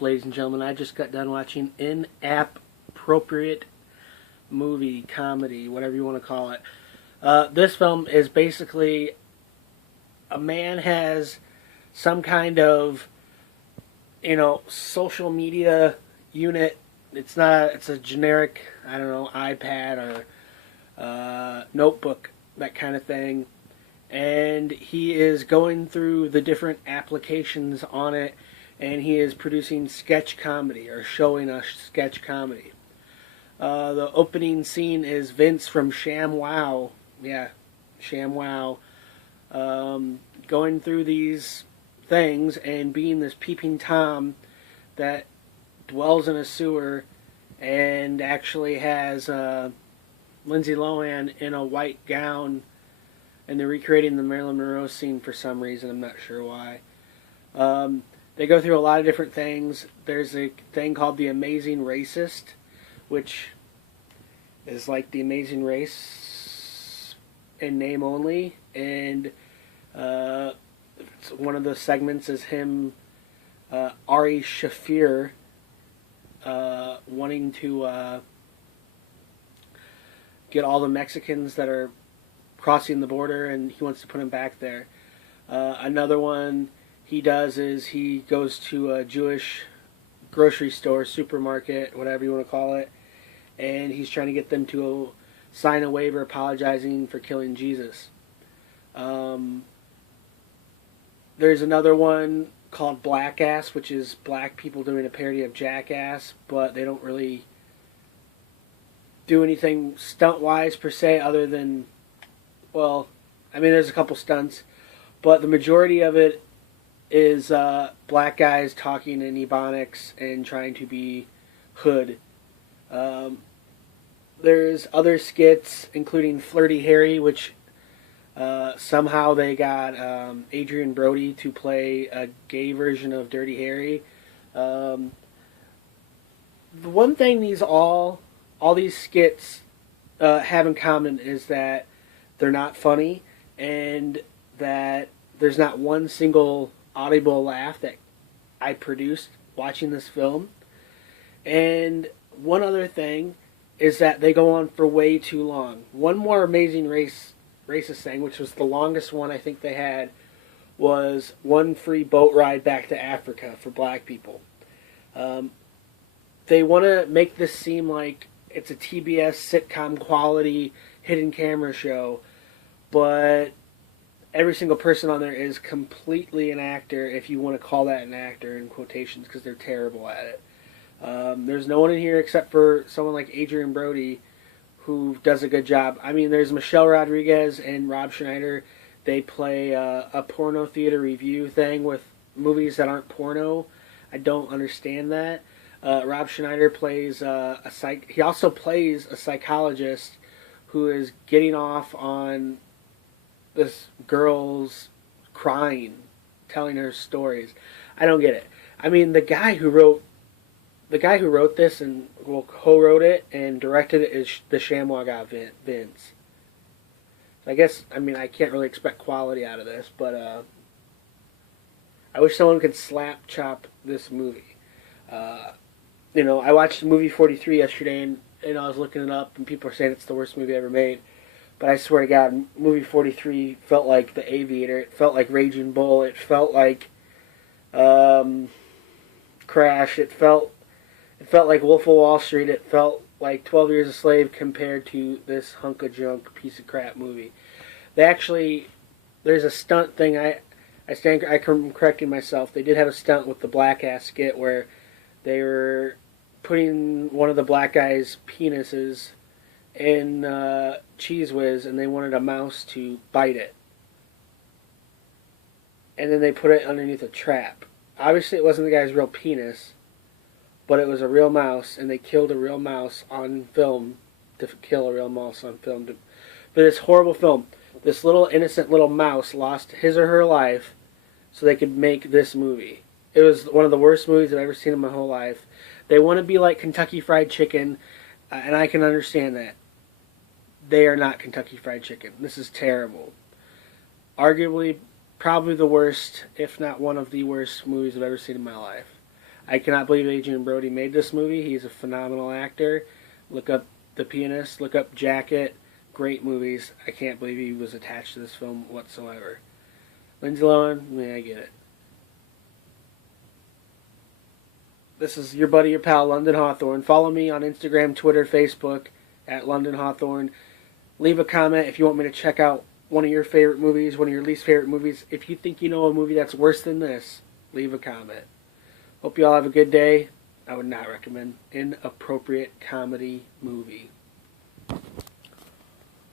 Ladies and gentlemen, I just got done watching InAPPropriate movie, comedy, whatever you want to call it. This film is basically a man has some kind of, social media unit. It's not, it's a generic, I don't know, iPad or notebook, that kind of thing. And he is going through the different applications on it, and he is producing sketch comedy, or showing us sketch comedy. The opening scene is Vince from ShamWow, ShamWow, going through these things and being this peeping Tom that dwells in a sewer and actually has Lindsay Lohan in a white gown, and they're recreating the Marilyn Monroe scene for some reason. I'm not sure why. They go through a lot of different things. There's a thing called The Amazing Racist, which is like The Amazing Race in name only. And one of the segments is him, Ari Schaffir, wanting to get all the Mexicans that are crossing the border, and he wants to put them back there. Another one he does is he goes to a Jewish grocery store, supermarket, whatever you want to call it, and he's trying to get them to sign a waiver apologizing for killing Jesus. There's another one called Blackass, which is black people doing a parody of Jackass, but they don't really do anything stunt-wise per se, other than, there's a couple stunts, but the majority of it is black guys talking in Ebonics and trying to be hood. There's other skits, including Flirty Harry, which somehow they got Adrian Brody to play a gay version of Dirty Harry. The one thing all these skits have in common is that they're not funny, and that there's not one single audible laugh that I produced watching this film. And one other thing is that they go on for way too long. One more Amazing Racist thing, which was the longest one I think they had, was one free boat ride back to Africa for black people. They want to make this seem like it's a TBS sitcom quality hidden camera show, but every single person on there is completely an actor, if you want to call that an actor in quotations, because they're terrible at it. There's no one in here except for someone like Adrian Brody, who does a good job. I mean, there's Michelle Rodriguez and Rob Schneider. They play a porno theater review thing with movies that aren't porno. I don't understand that. Rob Schneider plays he also plays a psychologist who is getting off on this girl's crying, telling her stories. I don't get it. I mean, the guy who wrote this and co-wrote it and directed it is the ShamWow guy, Vince. I guess, I can't really expect quality out of this, but I wish someone could slap chop this movie. I watched the movie 43 yesterday, and I was looking it up, and people are saying it's the worst movie ever made. But I swear to God, movie 43 felt like The Aviator. It felt like Raging Bull. It felt like Crash. It felt like Wolf of Wall Street. It felt like 12 Years a Slave compared to this hunk of junk piece of crap movie. There's a stunt thing. I'm correcting myself. They did have a stunt with the black ass skit where they were putting one of the black guys' penises in Cheese Whiz, and they wanted a mouse to bite it. And then they put it underneath a trap. Obviously it wasn't the guy's real penis, but it was a real mouse, and they killed a real mouse on film to kill a real mouse on film. But this horrible film, this little innocent little mouse lost his or her life so they could make this movie. It was one of the worst movies I've ever seen in my whole life. They want to be like Kentucky Fried Chicken, and I can understand that. They are not Kentucky Fried Chicken. This is terrible. Arguably, probably the worst, if not one of the worst movies I've ever seen in my life. I cannot believe Adrian Brody made this movie. He's a phenomenal actor. Look up The Pianist, look up Jacket. Great movies. I can't believe he was attached to this film whatsoever. Lindsay Lohan, yeah, I get it. This is your buddy, your pal, London Hawthorne. Follow me on Instagram, Twitter, Facebook, at London Hawthorne. Leave a comment if you want me to check out one of your favorite movies, one of your least favorite movies. If you think you know a movie that's worse than this, leave a comment. Hope you all have a good day. I would not recommend InAPPropriate Comedy movie.